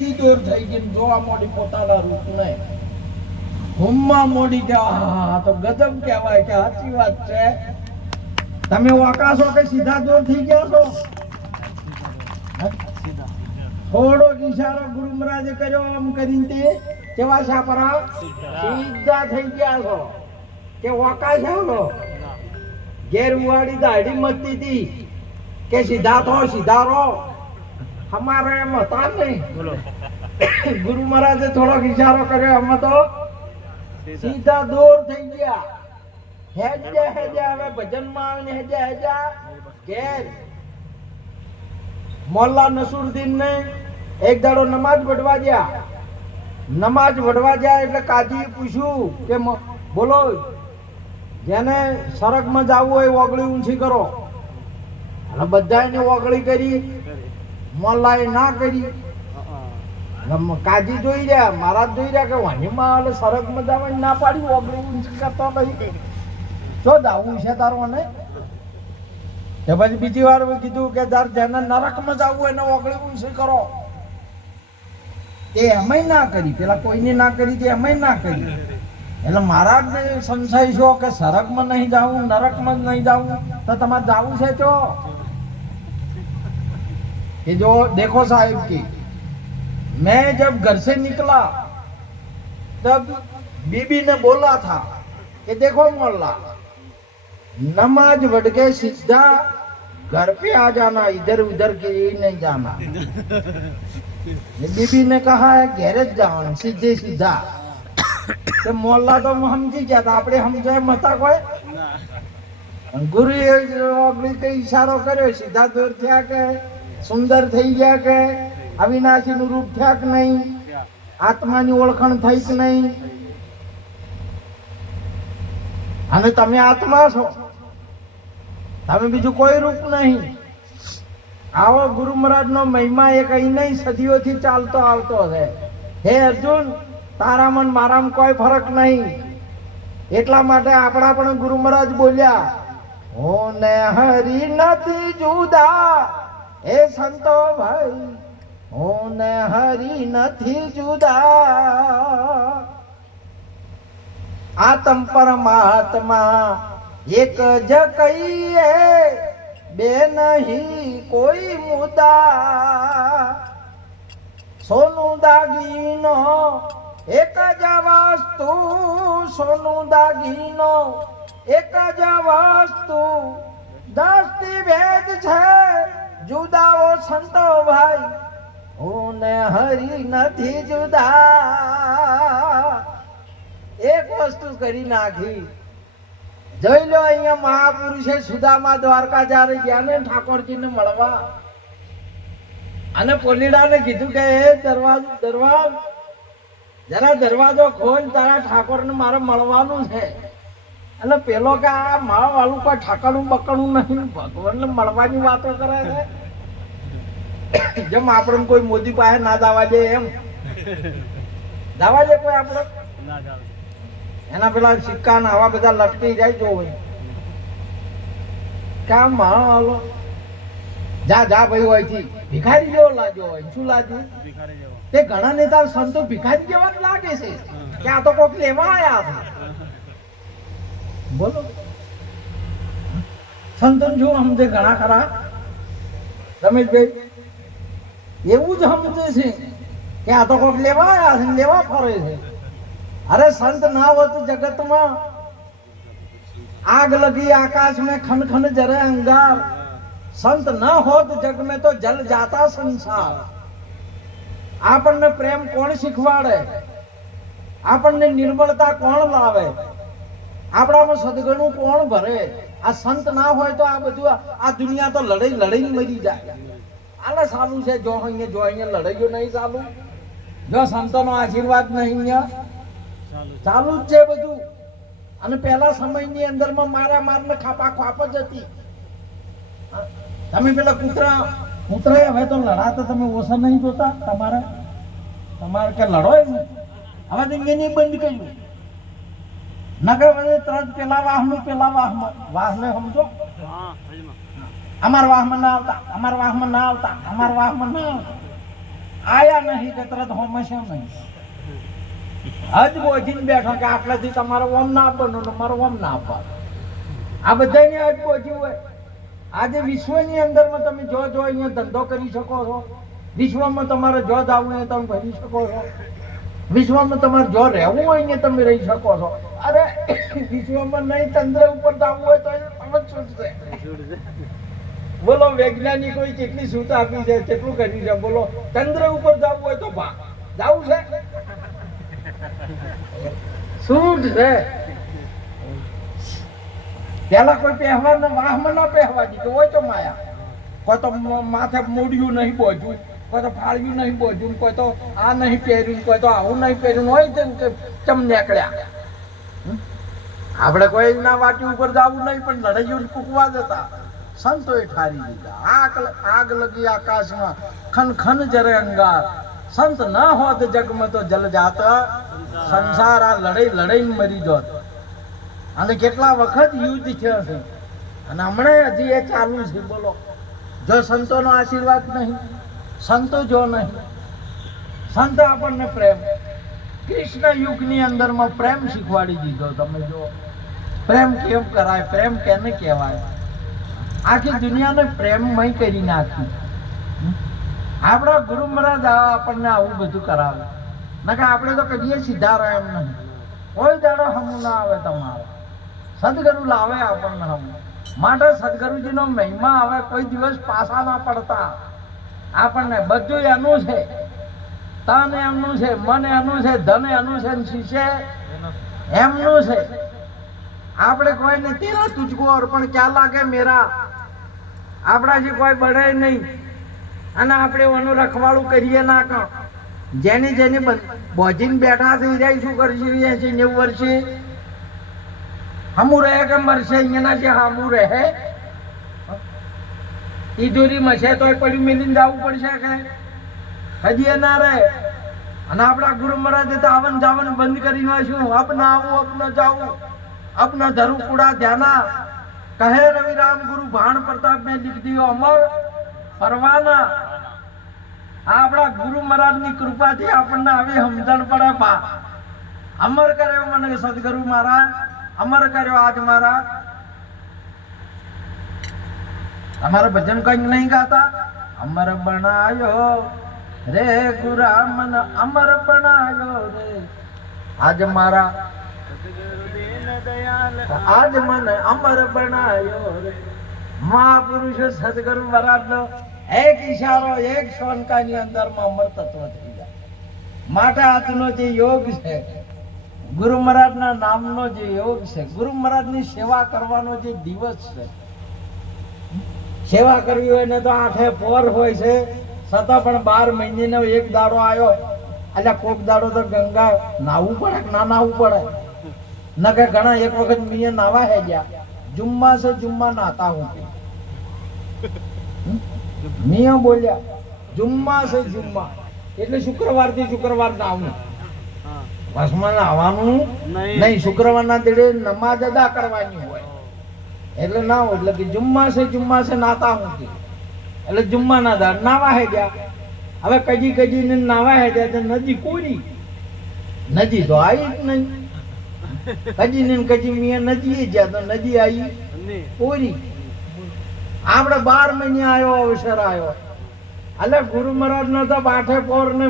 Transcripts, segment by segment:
બુદ્ધિ દૂર થઈ ગઈ, જોવા મોડી પોતાના રૂપને હુમ્મા મોડી ગયા તો ગજબ કહેવાય કે સાચી વાત છે. તમે વાકાશો કે સીધા દૂર થઈ ગયા છો? થોડો ઈશારો ગુરુ મહારાજે કર્યો આમ કરીને તે કેવા સાપરા સીધા થઈ ગયા છો કે વાકાશ આવલો ઘેર ઉવાડી દાઢી મચતી હતી કે સીધા થો સીધા રહો. અમારે એમ હતા નહીં. ગુરુ મહારાજે થોડો ઈશારો કર્યો, અમે તો સીધા દૂર થઈ ગયા. હેજે હેજે હવે ભજનમાં આવીને હેજે હેજા ઘેર. મોલ્લા નસરુદ્દીન ને એક દાડો નમાજ વઢવા ગયા. નમાજ વઢવા ગયા એટલે કાજીએ પૂછ્યું કે બોલો જેને સરગમાં જવું હોય ઓગળી ઊંચી કરો. અને બધાને ઓગળી કરી, મોલ્લાએ ના કરી. કાજી જોઈ રહ્યા, મહારાજ જોઈ રહ્યા કે વાણીમાં સરગમાં જવાની ના પાડી, ઓગળી ઊંચી કરતો નહીં. જો જાવું છે તારો ને તે પછી બીજી વાર કીધું કે જેને નરકમાં જવું એને ઓગળી ઊંચી કરો. એ એમય ના કરી, પેલા કોઈને ના કરી તે એમય ના કરી. એટલે મહારાજને સંશય છો કે સરગમાં નહીં જાવું, નરકમાં નહીં જાવું, તો તમારે જાવું છે તો कि जो देखो साहिब की, मैं जब घर से निकला तब बीबी ने बोला था कि देखो मोल्ला, नमाज पढ़ के सीधा घर पे आ जाना, इधर उधर के नहीं जाना. बीबी ने कहा है घेरे जाओ सीधे सीधा. तो मोल्ला तो समझी गया था, આપણે સમજાય મતા કોઈ. ગુરુએ ઈશારો કર્યો, સીધા દૂર થયા કે સુંદર થઈ ગયા કે અવિનાશીનું રૂપ થયા કે નહીં, આત્માની ઓળખાણ થઈ કે નહીં. અને તમે આત્મા છો, તમે બીજું કોઈ રૂપ નહીં. આવો ગુરુ મહારાજનો મહિમા એક અહીં નહીં, સદીઓથી ચાલતો આવતો છે. હે અર્જુન, તારામાં મારામાં કોઈ ફરક નહીં. એટલા માટે આપણા પણ ગુરુ મહારાજ બોલ્યા, હું ને હરી નથી જુદા, એ સંતો ભાઈ, હું ને હરી નથી જુદા. આત્મ પરમાત્મા એક જ કહીએ, બે નહીં કોઈ મુદ્દા. સોનું દાગીનો એક જ વસ્તુ, સોનું દાગીનો એક જ વસ્તુ, 10 થી ભેદ છે જુદાઓ સંતો ભાઈ, હું ને હરી નથી જુદા. એક વસ્તુ કરી નાખી. જોઈ લો, અહીંયા મહાપુરુષે સુદામા દ્વારકા જ્યારે ગયા ને ઠાકોરજીને મળવા, અને પોલીડાને કીધું કે એ દરવાજો જરા દરવાજો ખોલ, તારા ઠાકોરને મારે મળવાનું છે. એટલે પેલો કે આ માળ વાળું કોઈ ઠાકરનું બકડું નહીં, ભગવાનને મળવાની વાતો કરે છે. જેમ આપણે કોઈ મોદી પાસે ના જવા દે એમ જવા દે કોઈ આપણે એના પેલા સિક્કા આવા બધા લટકી જાય. જો કામ હાલો જા જા ભાઈ હોય થી ભિખારી જેવો લાગ્યો હોય. શું લાગ્યું? તે ઘણા નેતા સંતો ભિખારી જેવા લાગે છે કે આ તો કોઈક લેવા આવ્યા હતા. બોલો, સંતો શું સમજે ઘણા ખરા? રમેશભાઈ એવું જ સમજે છે કે આ તો કોઈક લેવા આવ્યા છે, લેવા ફરે છે. अरे संत ना हो तो जगत में आग लगी, आकाश में खन खन जरे अंगार. संत ना हो तो जग में तो जल जाता संसार. આપણને પ્રેમ કોણ શીખવાડે? આપણને નિર્મળતા કોણ લાવે? આપણામાં સદગુણ કોણ ભરે? આ સંત ના હોય તો આ બધું આ દુનિયા તો લડાઈ લડાઈને મરી જાય. આલે ચાલુ છે જો અહીંયા લડાઈઓ નહીં ચાલુ, જો સંતોનો આશીર્વાદ નહીં ચાલુ જ છે બધું. અને પહેલા સમયની અંદરમાં મારા મારને ખાપા ખાપ જ હતી. તમે પેલા કૂતરા હવે તો લડાતા તમે ઓછા નહીં જોતા? તમારે કે લડો એમ હવે તો એની બંધ કર્યું. નગર તરત પેલા વાહનું વાહને સમજો, અમારા વાહમાં ના આવતા, અમારા વાહમાં ના આવતા, અમારા વાહમાં ના આવતા. આયા નહીં કે તરત હોમશા નહીં. હજ બોજીને બેઠો કે આટલાથી તમારે ઓમ ના આપવાનું, તમારે ઓમ ના આપવાનું. આ બધાને હજ બોજી હોય. આજે વિશ્વની અંદરમાં તમે જો અહીંયા ધંધો કરી શકો છો, વિશ્વમાં તમારે જો જવું હોય તમે ભરી શકો છો, વિશ્વમાં તમારે જો રહેવું હોય ને તમે રહી શકો છો. અરે વિશ્વમાં નહીં ચંદ્ર ઉપર જવું હોય તો તમે છૂટશે. બોલો વૈજ્ઞાનિકોએ કેટલી છૂટ આપી છે, કેટલું કર્યું છે. બોલો ચંદ્ર ઉપર જવું હોય તો જવું છે, છૂટ છે. પેલા કોઈ પહેરવાના વાહમાં ના પહેરવા દીધું હોય તો માયા. કોઈ તો માથે મોડ્યું નહીં બોજ્યું, કોઈ તો ફાળ્યું નહીં બોજ્યું, કોઈ તો આ નહીં પહેર્યું, કોઈ તો આવું નહીં પહેર્યું હોય તેમ કે ચમ નીકળ્યા. આપણે કોઈ ના વાટી ઉપર જવું નહીં, પણ લડાઈઓ કૂકવા જતા સંતોએ ઠારી દીધા. આગ લગી આકાશમાં ખન ખન જરે અંગાર, સંત ન હોત જગમાં તો જલ જાત સંસાર. આ લડાઈ મરી જોત. અને કેટલા વખત યુદ્ધ થયો છે અને હમણાં હજી એ ચાલુ છે. બોલો જો સંતોનો આશીર્વાદ નહીં, સંતો જો નહીં, સંત આપણને પ્રેમ, કૃષ્ણ યુગની અંદરમાં પ્રેમ શીખવાડી દીધો. તમે જો પ્રેમ કેમ કરાય, પ્રેમ કેને કહેવાય, આખી દુનિયાને પ્રેમમય કરી નાખી. આપણા ગુરુ મહારાજ આપણને આવું બધું કરાવે. નકર આપણે તો કહીએ સીધા રહે એમ નહીં. કોઈ દાડો હમું ના આવે તમારે, સદગુરુ લાવે આપણને હમ. માટે સદગુરુજીનો મહિમા આવે, કોઈ દિવસ પાછા ના પડતા. આપણને બધું એનું છે, તન એમનું છે, મન એનું છે, ધન એનું છે, શિષ્ય એમનું છે. આપણે કોઈને તેરા તુજકો અર્પણ ક્યાં લાગે મેરા, આપણાથી કોઈ બળે નહીં. અને આપણે એનું રખવાળું કરીએ ના કહો. જેની જેની બોજીને બેઠા થઈ જાય શું કરશે, 80-90 વર્ષે હમું રહે કે મરશે, અહીંયાના જે હમું રહે તિજોરી મશે તોય પડ્યું મેલીને જવું પડશે કે હજી ના રહે. અને આપણા ગુરુ મહારાજે તો આવન જાવન બંધ કરી નાખ્યું. અબ ના આવું, અબ ન જાવું, અબ ન ધરું કુડા ધ્યાના, કહે રવિરામ ગુરુ ભાણ પ્રતાપ ને લીખ દિયો અમર પરવાના. આપણા ગુરુ મહારાજની કૃપાથી આપણને આવી સમજણ પડે. બા અમર કર્યો મને સદગુરુ મહારાજ, અમર કર્યો આજ મહારાજ. અમારા ભજન કઈ નહીં ગાતા, અમર બનાયો રે ગુરા મન, અમર બનાયો રે આજ મારા, આજ મને અમર બનાયો રે. મહાપુરુષ સદગુરુ મહારાજનો એક ઈશારો, એક શ્વાનકાની અંદરમાં અમર તત્વ થઈ જાય. માટે આજનો જે યોગ છે, ગુરુ મહારાજના નામનો જે યોગ છે, ગુરુ મહારાજની સેવા કરવાનો જે દિવસ છે, સેવા કરવી હોય ને તો 8 પોર હોય છે, છતાં પણ 12 મહિનાનો એક દાડો આવ્યો. એટલે કોક દાડો તો ગંગા નાવું પડે કે ના નાવું પડે. ન કે ઘણા એક વખત મિયા નાવા હે ગયા, જુમ્મા સે જુમ્મા નાતા હું મિયા બોલ્યા, જુમ્મા સે જુમ્મા એટલે શુક્રવાર થી શુક્રવાર નાવું, ભસ્મમાં નાવાનું નહીં. શુક્રવારના દિવસે નમાજ અદા કરવાની હોય એટલે ના હોય. એટલે કે જુમ્મા સે નાતા હું એટલે જુમ્મા ના દાડ નાવા હે ગયા. હવે કજી ને નાવા હે ગયા તો નદી કોરી, નદી તો આવી જ નહીં. કજી ને કજી મિયા નદી ગયા તો નદી આવી કોરી. આપણે 12 મહિને આવ્યો અવસર આવ્યો. એટલે ગુરુ મહારાજ નો તો 8 પોર ને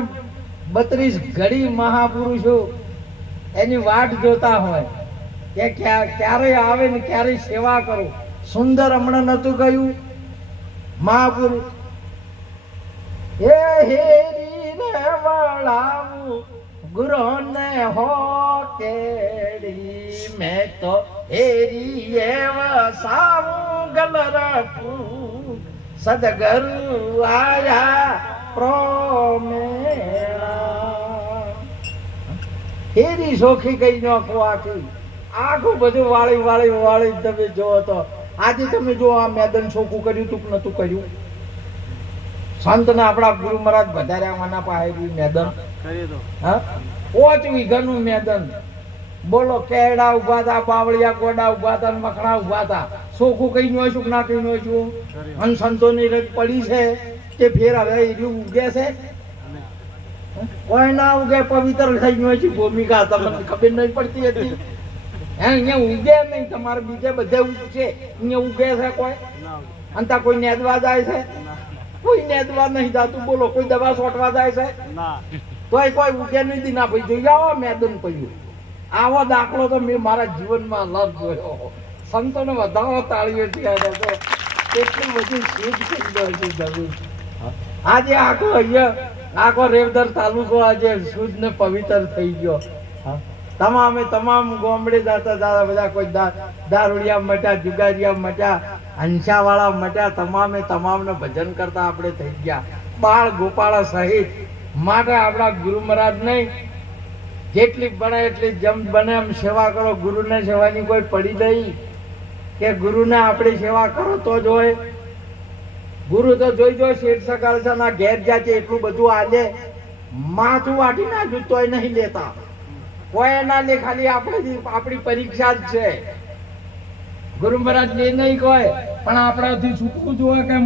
32 ઘડી મહાપુરુષો એની વાટ જોતા હોય કે ક્યારે આવે ને ક્યારે સેવા કરું. સુંદર હમણાં નતું કહ્યું મહાપુરુષ, હે હેરી ને વળાવું ગુરુ ને હો કેડી, મેં તો હેરી એ વસાવું ગલરપું, સદગુરુ આયા પ્રોમેળા. હેરી સોખી કઈ નાખો આખી, આખું બધું વાળી તમે જોવો તો. આજે તમે જો આ મેદાન ચોખ્ખું કર્યું તું નતું કર્યું. સંત ને આપણા ગુરુ મહારાજ વધાર્યામાંના પાહેલું મેદાન, હા 5 વીઘાનું મેદાન. બોલો કેડા ઉભા હતા, બાવળિયા ગોડા ઉભા હતા, મખણા ઉભા હતા. ચોખ્ખું કઈ નો છું ના કઈ નો છું. અને સંતોની રજ પડી છે કે ફેર હવે ઉગે છે કોઈ ના ઉગે પવિત્ર થઈ ગયું છે ભૂમિકા તમને ખબર નહીં પડતી હતી હે અહીંયા ઉગે નહીં તમારે બીજે બધે ઉગશે અહીંયા ઉગે છે કોઈ અંતા કોઈ નેદવા જાય છે કોઈ નેદવા નહીં જાતું બોલો કોઈ દવા છોટવા જાય છે તોય કોઈ ઉગે નહીં દી ના ભાઈ જોઈ આવો મેદન પડ્યું આવો દાખલો તો મેં મારા જીવનમાં લાભ જોયો સંતોને વધારો તાળીઓ થયા તો કેટલી બધી શુદ્ધ થઈ ગયો છે જમીન આજે આખો અહીંયા આખો રેવદર તાલુકો આજે શુદ્ધ ને પવિત્ર થઈ ગયો તમામ ગામડે જતા બધા કોઈ દારૂડિયા મટ્યા જુગારિયા મટ્યા હંસાવાળા મટ્યા તમામને ભજન કરતા આપણે થઈ ગયા બાળ ગોપાળા સહિત માટે આપણા ગુરુ મહારાજ નહીં જેટલી બને એટલી જેમ બને એમ સેવા કરો ગુરુને સેવાની કોઈ પડી નહીં કે ગુરુને આપણી સેવા કરો તો જ હોય ગુરુ તો જોઈ શેઠ સગાળસાના ઘેર જાય છે એટલું બધું આલે માથું વાટી નાખ્યું તોય નહીં લેતા કોઈ ના લે ખાલી આપણી પરીક્ષા જ છે ગુરુ મહારાજ લે નહીં કોઈ પણ આપણાથી છૂટવું જોઈએ કે